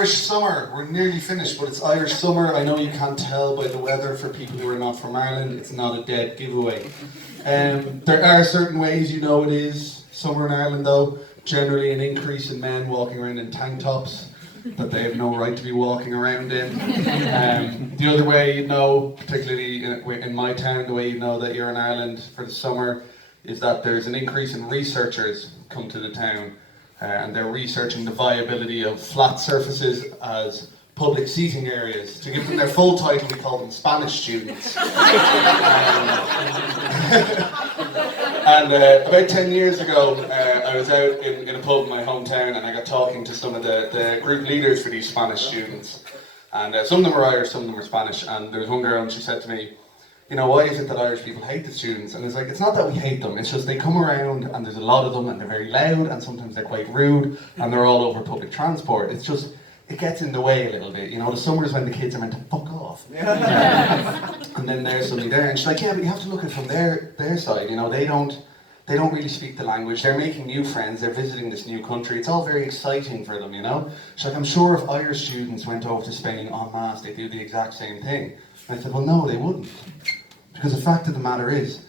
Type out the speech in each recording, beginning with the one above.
Irish summer. We're nearly finished, but it's Irish summer. I know you can't tell by the weather. For people who are not from Ireland, it's not a dead giveaway. There are certain ways you know it is summer in Ireland, though. Generally an increase in men walking around in tank tops that they have no right to be walking around in. The other way you know, particularly in my town, the way you know that you're in Ireland for the summer is that there's an increase in researchers come to the town. And they're researching the viability of flat surfaces as public seating areas. To give them their full title, we call them Spanish students. And about 10 years ago, I was out in a pub in my hometown and I got talking to some of the group leaders for these Spanish students. And some of them were Irish, some of them were Spanish. And there was one girl and she said to me, you know, why is it that Irish people hate the students? And it's like, it's not that we hate them, it's just they come around and there's a lot of them and they're very loud and sometimes they're quite rude and they're all over public transport. It's just, it gets in the way a little bit. You know, the summers when the kids are meant to fuck off. And then there's somebody there and she's like, yeah, but you have to look at it from their side. You know, they don't really speak the language. They're making new friends. They're visiting this new country. It's all very exciting for them, you know? She's like, I'm sure if Irish students went over to Spain en masse, they'd do the exact same thing. And I said, well, no, they wouldn't. Because the fact of the matter is,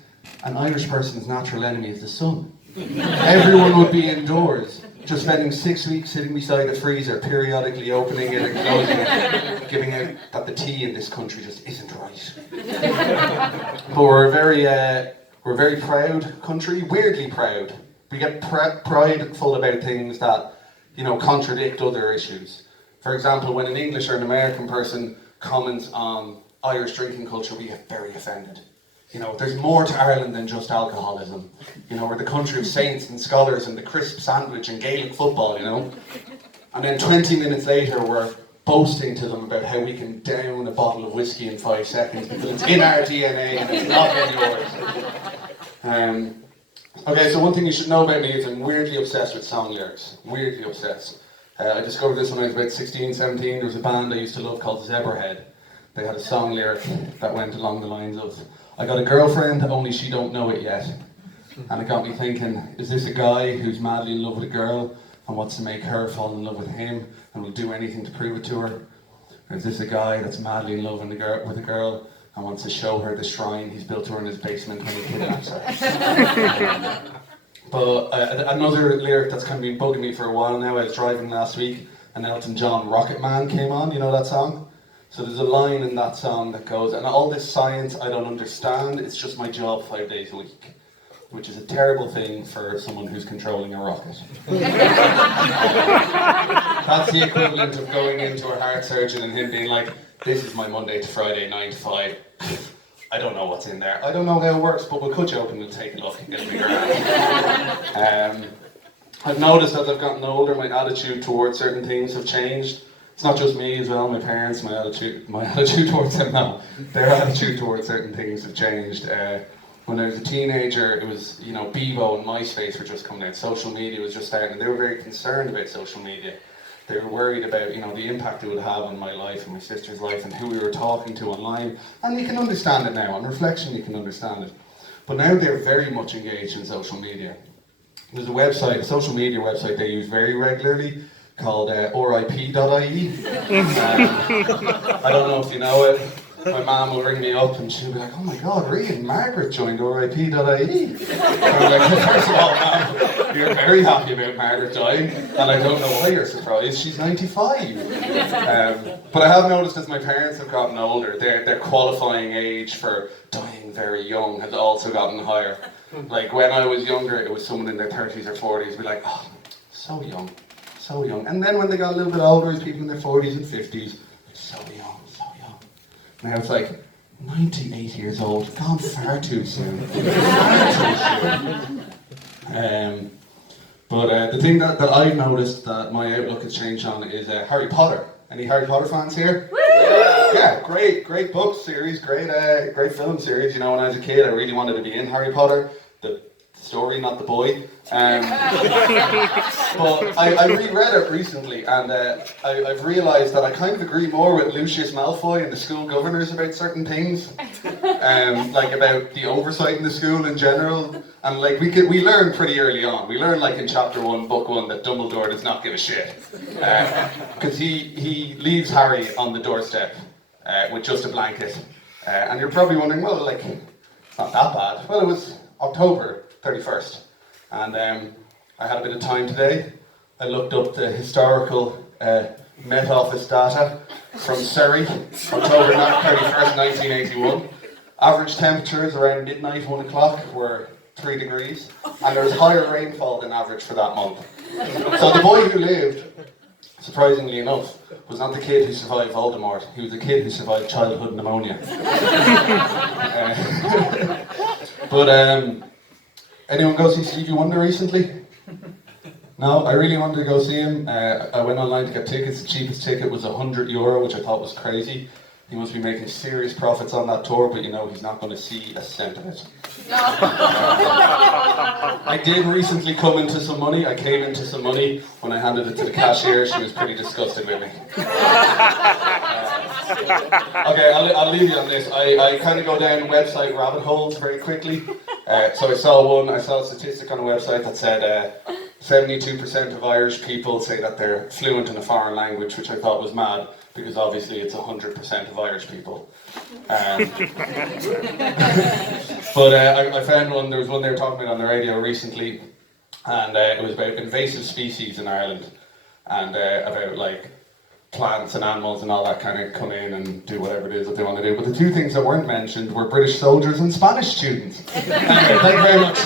an Irish person's natural enemy is the sun. Everyone would be indoors, just spending 6 weeks sitting beside a freezer, periodically opening it and closing it, giving out that the tea in this country just isn't right. But we're a very proud country, weirdly proud. We get prideful about things that, you know, contradict other issues. For example, when an English or an American person comments on Irish drinking culture, we get very offended. You know, there's more to Ireland than just alcoholism. You know, we're the country of saints and scholars and the crisp sandwich and Gaelic football, you know. And then 20 minutes later, we're boasting to them about how we can down a bottle of whiskey in 5 seconds because it's in our DNA and it's not in yours. Okay, so one thing you should know about me is I'm weirdly obsessed with song lyrics. Weirdly obsessed. I discovered this when I was about 16, 17. There was a band I used to love called Zebrahead. They had a song lyric that went along the lines of, I got a girlfriend, only she don't know it yet. And it got me thinking, is this a guy who's madly in love with a girl and wants to make her fall in love with him and will do anything to prove it to her? Or is this a guy that's madly in love with a girl and wants to show her the shrine he's built to her in his basement when he kidnaps her? But another lyric that's kind of been bugging me for a while now, I was driving last week and Elton John Rocket Man came on, you know that song? So there's a line in that song that goes, and all this science I don't understand, it's just my job 5 days a week. Which is a terrible thing for someone who's controlling a rocket. That's the equivalent of going into a heart surgeon and him being like, this is my Monday to Friday, 9 to 5. I don't know what's in there. I don't know how it works, but we'll cut you open and take a look and get a bigger hand. I've noticed as I've gotten older, my attitude towards certain things have changed. It's not just me as well, my parents, my attitude towards them now. Their attitude towards certain things have changed. When I was a teenager, it was, you know, Bebo and MySpace were just coming out. Social media was just starting. They were very concerned about social media. They were worried about, you know, the impact it would have on my life and my sister's life and who we were talking to online. And you can understand it now. On reflection, you can understand it. But now they're very much engaged in social media. There's a website, a social media website they use very regularly called RIP.ie. I don't know if you know it. My mum will ring me up and she'll be like, oh my god, Rian, Margaret joined RIP.ie. I'm like, first of all, Mum, you're very happy about Margaret dying, and I don't know why you're surprised, she's 95. But I have noticed as my parents have gotten older, their qualifying age for dying very young has also gotten higher. Like when I was younger, it was someone in their 30s or 40s, be like, oh, so young. So young. And then when they got a little bit older, it's people in their 40s and 50s, so young, so young. Now it's like, 98 years old, gone far too soon. But the thing that I've noticed that my outlook has changed on is Harry Potter. Any Harry Potter fans here? Yeah, great book series, great film series. You know, when I was a kid, I really wanted to be in Harry Potter. The story, not the boy. But I reread it recently, and I've realised that I kind of agree more with Lucius Malfoy and the school governors about certain things. like about the oversight in the school in general, and like we learn pretty early on. We learn like in chapter 1, book 1, that Dumbledore does not give a shit, because he leaves Harry on the doorstep with just a blanket, and you're probably wondering, well, like it's not that bad. Well, it was October 31st, and I had a bit of time today. I looked up the historical Met Office data from Surrey, October 31st, 1981. Average temperatures around midnight, 1 o'clock were 3 degrees, and there was higher rainfall than average for that month. So the boy who lived, surprisingly enough, was not the kid who survived Voldemort, he was the kid who survived childhood pneumonia. But anyone go see Stevie Wonder recently? No, I really wanted to go see him. I went online to get tickets. The cheapest ticket was €100, which I thought was crazy. He must be making serious profits on that tour, but you know, he's not going to see a cent of it. I did recently come into some money. I came into some money. When I handed it to the cashier, she was pretty disgusted with me. Okay, I'll leave you on this. I kind of go down website rabbit holes very quickly. So I saw a statistic on a website that said 72% of Irish people say that they're fluent in a foreign language, which I thought was mad, because obviously it's 100% of Irish people. But I found one, there was one they were talking about on the radio recently, and it was about invasive species in Ireland, and about like plants and animals and all that kind of come in and do whatever it is that they want to do. But the two things that weren't mentioned were British soldiers and Spanish students. Anyway, thank you very much.